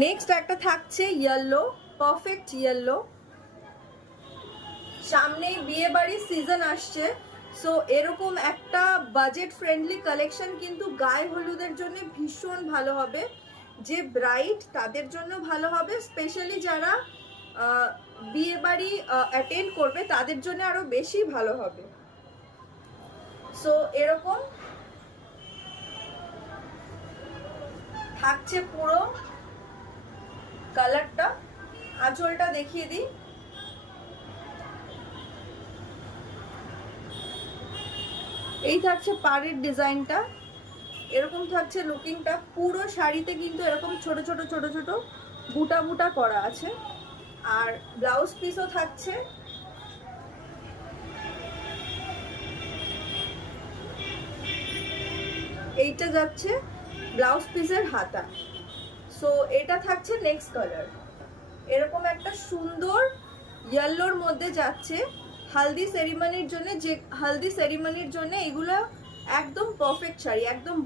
Next একটা থাকছে yellow, perfect yellow. সামনেই বিয়ে বাড়ির সিজন আসছে, সো এরকম একটা বাজেট ফ্রেন্ডলি কালেকশন কিন্তু গায়ে হলুদের জন্য ভীষণ ভালো হবে। যে ব্রাইড তাদের জন্য ভালো হবে, স্পেশালি যারা বিয়ে বাড়ি অ্যাটেন্ড করবে তাদের জন্য আরো বেশি ভালো হবে। সো এরকম থাকছে পুরো কালারটা। আঁচলটা দেখিয়ে দিই। এই থাকছে পাড়ের ডিজাইনটা, এরকম থাকছে লুকিংটা। পুরো শাড়িতে কিন্তু এরকম ছোট ছোট ছোট ছোট বুটা বুটা করা আছে। আর ব্লাউজ পিসও থাকছে। এইটা যাচ্ছে ব্লাউজ পিসের হাতা। সো এটা থাকছে নেক্সট কালার, এরকম একটা সুন্দর ইয়েলোর মধ্যে যাচ্ছে। হালদি সেরিমনির জন্য, যে হালদি সেরিমনির জন্য এগুলো একদম পারফেক্ট শাড়ি, একদম